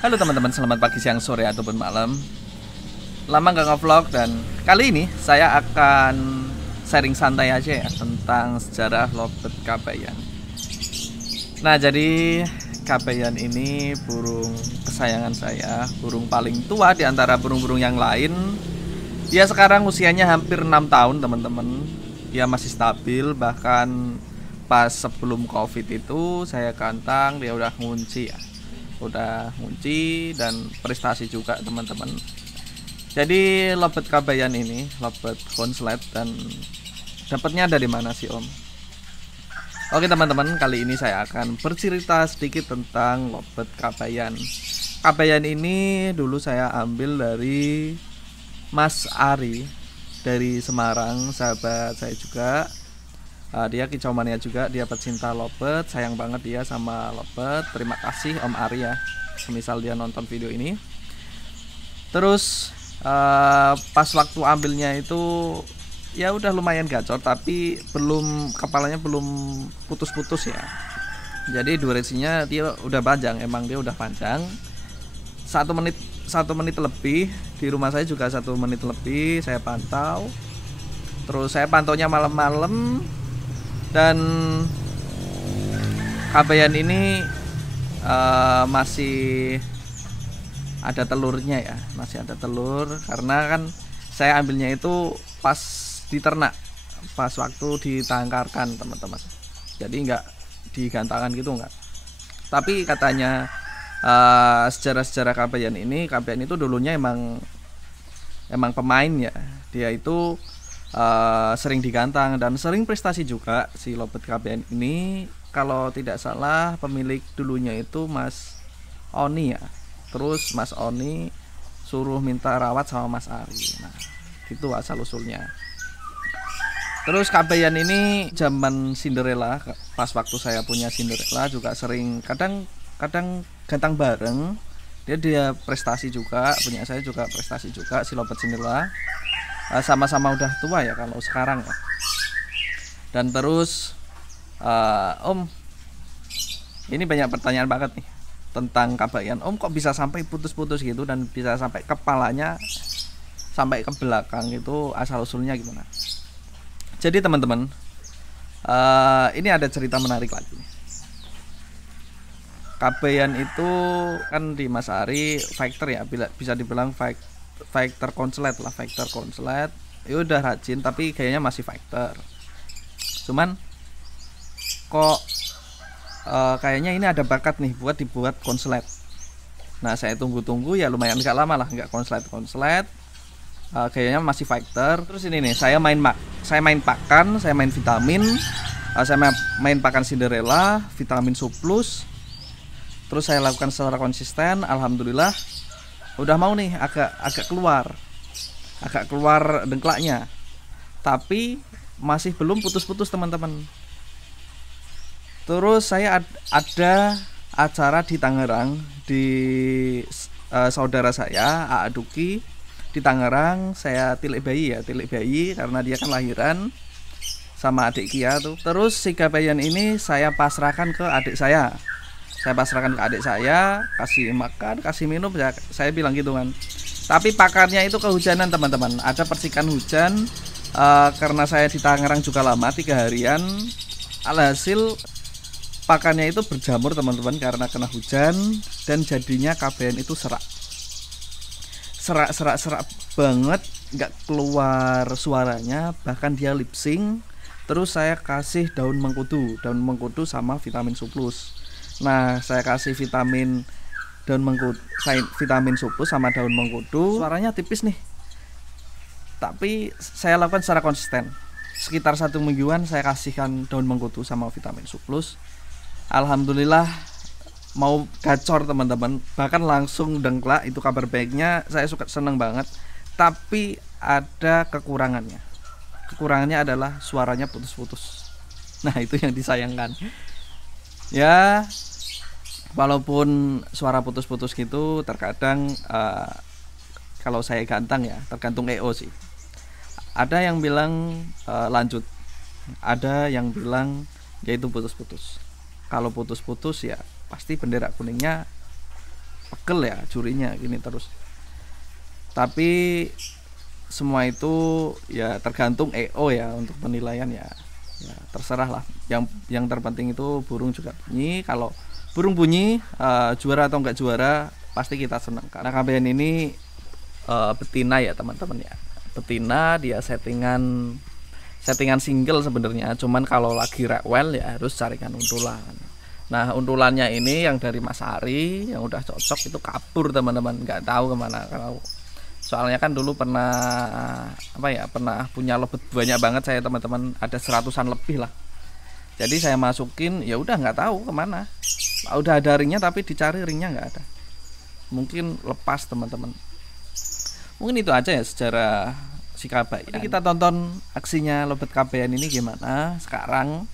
Halo teman-teman, selamat pagi, siang, sore, ataupun malam. Lama gak nge-vlog dan kali ini saya akan sharing santai aja ya tentang sejarah lobet Kabayan. Nah, jadi Kabayan ini burung kesayangan saya, burung paling tua di antara burung-burung yang lain. Dia sekarang usianya hampir 6 tahun teman-teman. Dia masih stabil, bahkan pas sebelum Covid itu saya kantang dia udah ngunci ya. Dan prestasi juga teman-teman. Jadi lobet Kabayan ini lobet konslet, dan dapatnya dari mana sih Om? Oke teman-teman, kali ini saya akan bercerita sedikit tentang lobet Kabayan. Kabayan ini dulu saya ambil dari Mas Ari dari Semarang, sahabat saya juga. Dia kicau mania juga, dia pecinta lobet, sayang banget dia sama lobet. Terima kasih Om Ari ya, semisal dia nonton video ini. Terus pas waktu ambilnya itu ya udah lumayan gacor, tapi kepalanya belum putus-putus ya. Jadi durasinya dia udah panjang, emang dia udah panjang. 1 menit lebih, di rumah saya juga 1 menit lebih saya pantau. Terus saya pantaunya malam-malam. Dan Kabayan ini masih ada telurnya ya, masih ada telur, karena kan saya ambilnya itu pas diternak, pas waktu ditangkarkan teman-teman. Jadi nggak digantangan gitu, nggak. Tapi katanya sejarah-sejarah Kabayan itu dulunya emang pemain ya. Dia itu sering digantang dan sering prestasi juga si lobet Kabayan ini. Kalau tidak salah pemilik dulunya itu Mas Oni ya. Terus Mas Oni suruh minta rawat sama Mas Ari. Nah, gitu asal usulnya. Terus Kabayan ini zaman Cinderella, pas waktu saya punya Cinderella juga sering kadang gantang bareng. Dia prestasi juga, punya saya juga prestasi juga si lobet Cinderella. Sama-sama udah tua ya kalau sekarang ya. Dan terus Om, ini banyak pertanyaan banget nih tentang Kabayan. Om kok bisa sampai putus-putus gitu dan bisa sampai kepalanya sampai ke belakang, itu asal usulnya gimana? Jadi teman-teman, ini ada cerita menarik lagi. Kabayan itu kan di Mas Ari fighter ya, bisa dibilang fighter konslet lah, fighter konslet. Ya udah rajin tapi kayaknya masih fighter. Cuman kok kayaknya ini ada bakat nih buat dibuat konslet. Nah, saya tunggu-tunggu ya lumayan gak lama lah nggak konslet. Kayaknya masih fighter. Terus ini nih, saya main pakan, saya main vitamin, saya main pakan Cinderella, vitamin surplus. Terus saya lakukan secara konsisten, alhamdulillah udah mau nih agak keluar dengklaknya, tapi masih belum putus-putus teman-teman. Terus saya ada acara di Tangerang di saudara saya A.A. Duki di Tangerang. Saya tilik bayi karena dia kan lahiran sama adik Kia tuh. Terus si Kabayan ini saya pasrahkan ke adik saya. Kasih makan, kasih minum, saya bilang gitu kan. Tapi pakannya itu kehujanan teman-teman, ada percikan hujan. Karena saya di Tangerang juga lama, 3 harian. Alhasil pakannya itu berjamur teman-teman karena kena hujan, dan jadinya Kabayan itu serak banget, nggak keluar suaranya, bahkan dia lip sync. Terus saya kasih daun mengkudu sama vitamin surplus. Nah, saya kasih vitamin surplus sama daun mengkudu, suaranya tipis nih. Tapi saya lakukan secara konsisten. Sekitar 1 mingguan saya kasihkan daun mengkudu sama vitamin surplus. Alhamdulillah mau gacor teman-teman, bahkan langsung dengklak. Itu kabar baiknya, saya seneng banget. Tapi ada kekurangannya adalah suaranya putus-putus. Nah, itu yang disayangkan ya. Walaupun suara putus-putus gitu, terkadang kalau saya gantang ya, tergantung EO sih. Ada yang bilang lanjut, ada yang bilang yaitu putus-putus. Kalau putus-putus ya pasti bendera kuningnya pegel ya jurinya gini terus. Tapi semua itu ya tergantung EO ya untuk penilaian ya. Ya terserah lah. Yang terpenting itu burung juga bunyi. Kalau burung bunyi juara atau enggak juara pasti kita senang. Karena KBN ini betina ya teman-teman ya. Betina dia settingan single sebenarnya, cuman kalau lagi rewel ya harus carikan untulan. Nah untulannya ini yang dari Mas Ari yang udah cocok itu kabur teman-teman, nggak tahu kemana. Kalau soalnya kan dulu pernah pernah punya lobet banyak banget saya teman-teman, ada 100-an lebih lah. Jadi saya masukin ya udah nggak tahu kemana. Udah ada ringnya tapi dicari ringnya nggak ada. Mungkin lepas teman-teman. Mungkin itu aja ya sejarah si Kabayan. Jadi kita tonton aksinya lobet Kabayan ini gimana sekarang.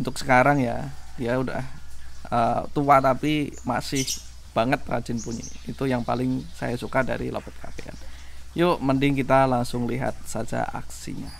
Untuk sekarang ya dia udah tua tapi masih banget rajin bunyi. Itu yang paling saya suka dari lobet Kabayan. Yuk mending kita langsung lihat saja aksinya.